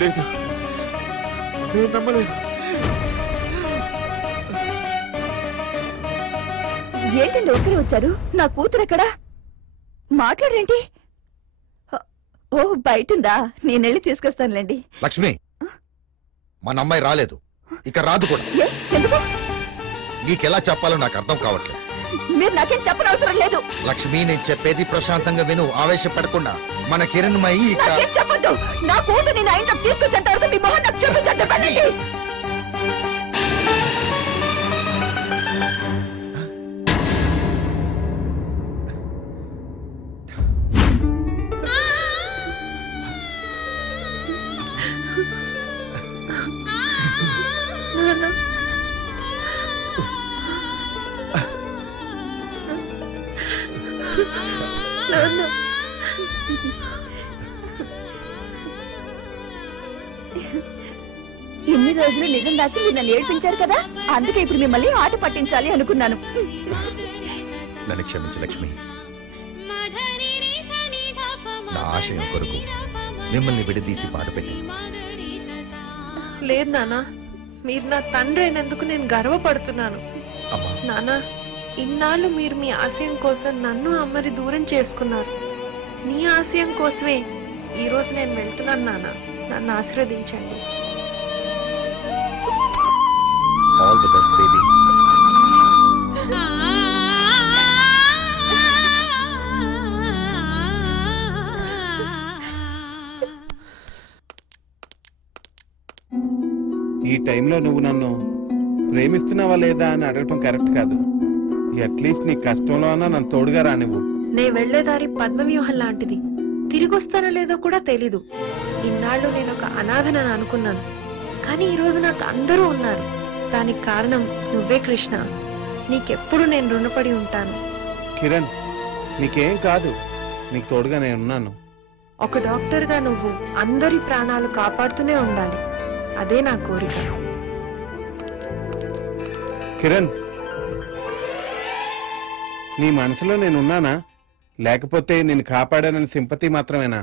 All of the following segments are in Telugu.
లేదు, నేను నమ్మలేదు. ఏంటండి ఒక్కరే వచ్చారు? నా కూతురు ఎక్కడా? మాట్లాడేంటి? ఓ బయటుందా? నేనెళ్ళి తీసుకొస్తానులేండి. లక్ష్మి, మన అమ్మాయి రాలేదు, ఇక రాదు కూడా. ఎందుకు? నీకెలా చెప్పాలో నాకు అర్థం కావట్లేదు. మీరు నాకేం చెప్పనవసరం లేదు. లక్ష్మి, నేను చెప్పేది ప్రశాంతంగా విను, ఆవేశపడకుండా. మన కిరణ్మయి చెప్పొద్దు. నా కూతురు నా ఇంట్లో తీసుకొచ్చేంత వరకు మీ మొహం నాకు చూపించండి. ఇన్ని రోజులు నిజం దాచి మీరు నన్ను ఏడ్పించారు కదా, అందుకే ఇప్పుడు మిమ్మల్ని ఆట పట్టించాలి అనుకున్నాను. నన్ను క్షమించు లక్ష్మి. నా ఆశయం కొరకు మిమ్మల్ని విడదీసి బాధ పెట్టాను. లేదు నాన్న, మీరు నా తండ్రి అయినందుకు నేను గర్వపడుతున్నాను. నాన్న, ఇన్నాళ్ళు మీరు మీ ఆశయం కోసం నన్ను అమ్మని దూరం చేసుకున్నారు. నీ ఆశయం కోసమే ఈ రోజు నేను వెళ్తున్నాను. నాన్న, నన్ను ఆశీర్వదించండి. All the best baby. ఈ టైంలో నువ్వు నన్ను ప్రేమిస్తున్నావా లేదా అని అడగటం కరెక్ట్ కాదు. అట్లీస్ట్ నీ కష్టంలో అన్నా నన్ను తోడుగా రానివ్వు. నే వెళ్లేదారి పద్మవ్యూహం లాంటిది. తిరిగి వస్తానో లేదో కూడా తెలీదు. ఇన్నాళ్ళు నేను ఒక అనాథనని అనుకున్నాను, కానీ ఈ రోజు నాకు అందరూ ఉన్నారు. దానికి కారణం నువ్వే కృష్ణ. నీకెప్పుడు నేను రుణపడి ఉంటాను. కిరణ్, నీకేం కాదు, నీకు తోడుగా నేనున్నాను. ఒక డాక్టర్ గా నువ్వు అందరి ప్రాణాలు కాపాడుతూనే ఉండాలి. అదే నా కోరిక. కిరణ్, నీ మనసులో నేనున్నానా, లేకపోతే నేను కాపాడానని సింపతి మాత్రమేనా?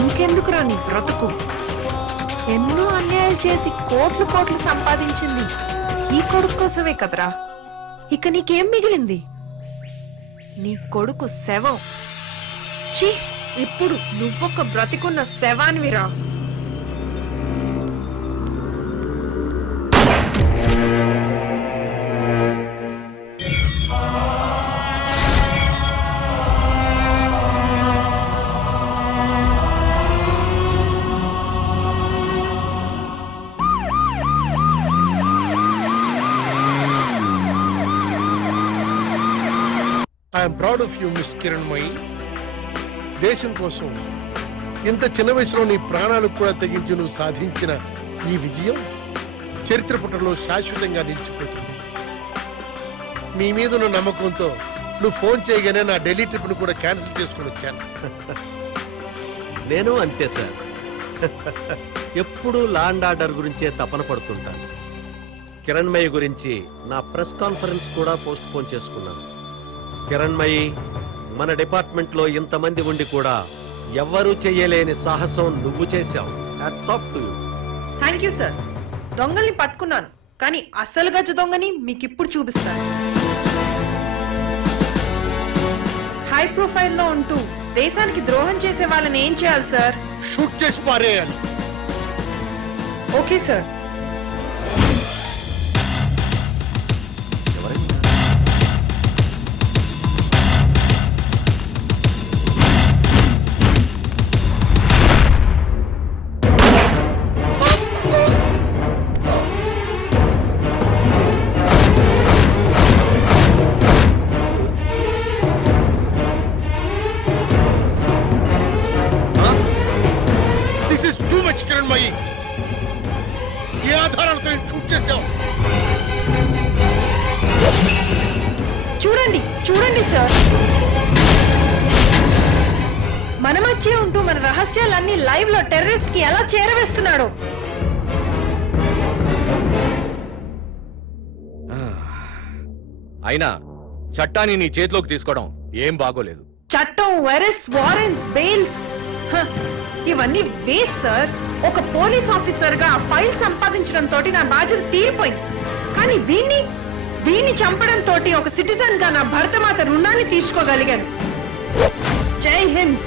ఇంకెందుకురా నీ బ్రతుకు? ఎన్నో అన్యాయాలు చేసి కోట్లు కోట్లు సంపాదించింది ఈ కొడుకు కోసమే కదరా. ఇక నీకేం మిగిలింది? నీ కొడుకు శవం. ఛీ, ఇప్పుడు నువ్వొక బ్రతికున్న శవాన్విరా. I'm proud of you miss Kiranmayi. దేశం కోసం ఇంత చిన్న వయసులో నీ ప్రాణాలకు కూడా తెగించి నువ్వు సాధించిన ఈ విజయం చరిత్ర పుటలో శాశ్వతంగా నిలిచిపోతుంది. నీ మీద ఉన్న నమ్మకంతో నువ్వు ఫోన్ చేయగానే నా ఢిల్లీ ట్రిప్ ను కూడా క్యాన్సిల్ చేసుకుని వచ్చాను. నేను అంతే సార్. ఎప్పుడూ లా అండ్ ఆర్డర్ గురించే తపన పడుతుంటాను. కిరణ్మయి గురించి నా ప్రెస్ కాన్ఫరెన్స్ కూడా పోస్ట్ పోన్ చేసుకున్నాను. కిరణ్మయి, మన డిపార్ట్మెంట్ లో ఇంతమంది ఉండి కూడా ఎవ్వరూ చెయ్యలేని సాహసం నువ్వు చేశావు. Hats off to you. Thank you sir. దొంగల్ని పట్టుకున్నాను, కానీ అసలు గజ దొంగని మీకిప్పుడు చూపిస్తాను. హై ప్రొఫైల్ లో ఉంటూ దేశానికి ద్రోహం చేసే వాళ్ళని ఏం చేయాలి సార్? షూట్ చేసి పారేయాలి. Okay sir. ఏ ఆధారాలతో షూట్ చేసావు? చూడండి చూడండి సార్, మన మధ్య ఉంటూ మన రహస్యాలన్నీ లైవ్ లో టెర్రరిస్ట్ కి ఎలా చేరవేస్తున్నాడు. అయినా చట్టాన్ని నీ చేతిలోకి తీసుకోవడం ఏం బాగోలేదు. చట్టం, అరెస్ట్ వారెంట్స్, బెయిల్స్ ఇవన్నీ వేస్ట్ సార్. ఒక పోలీస్ ఆఫీసర్ గా ఫైల్ సంపాదించడం తోటి నా బాధ్యత తీరిపోయింది. కానీ వీణ్ణి చంపడం తోటి ఒక సిటిజన్ గా నా భరతమాత రుణాన్ని తీసుకోగలిగాను. జై హింద్.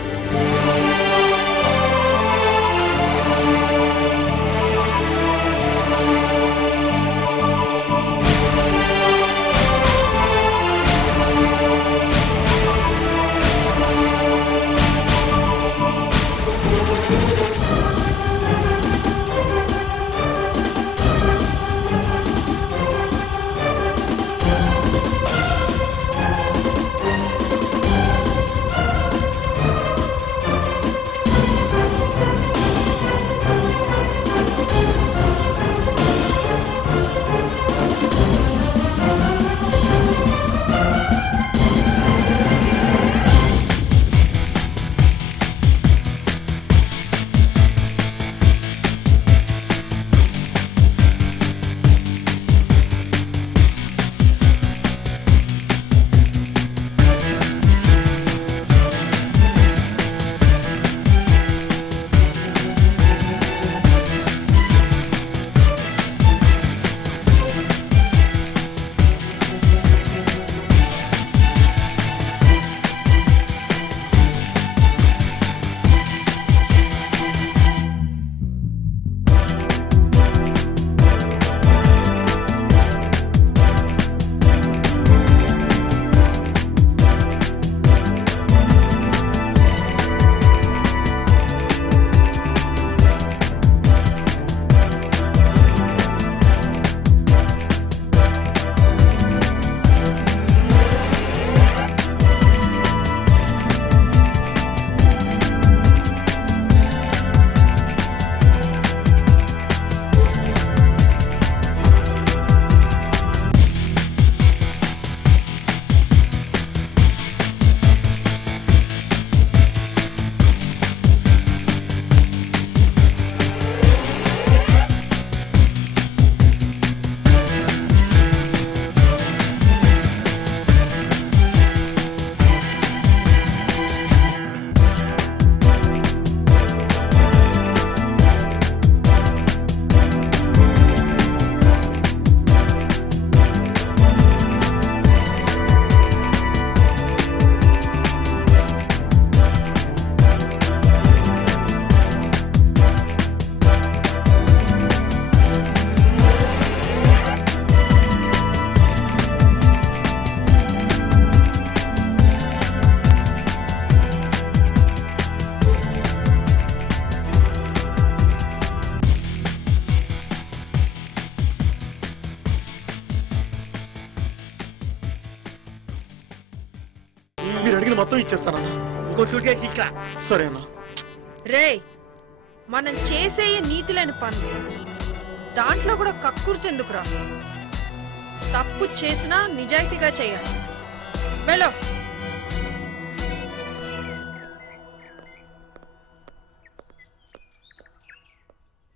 మొత్తం ఇచ్చేస్తానన్నా. ఇంకో సూట్ కేసు ఇట్లా. సరే అన్నా. రే, మనం చేసే నీతిలేని పనులు దాంట్లో కూడా కక్కుర్తెందుకురా? తప్పు చేసినా నిజాయితీగా చేయాలి. వెళ్ళు.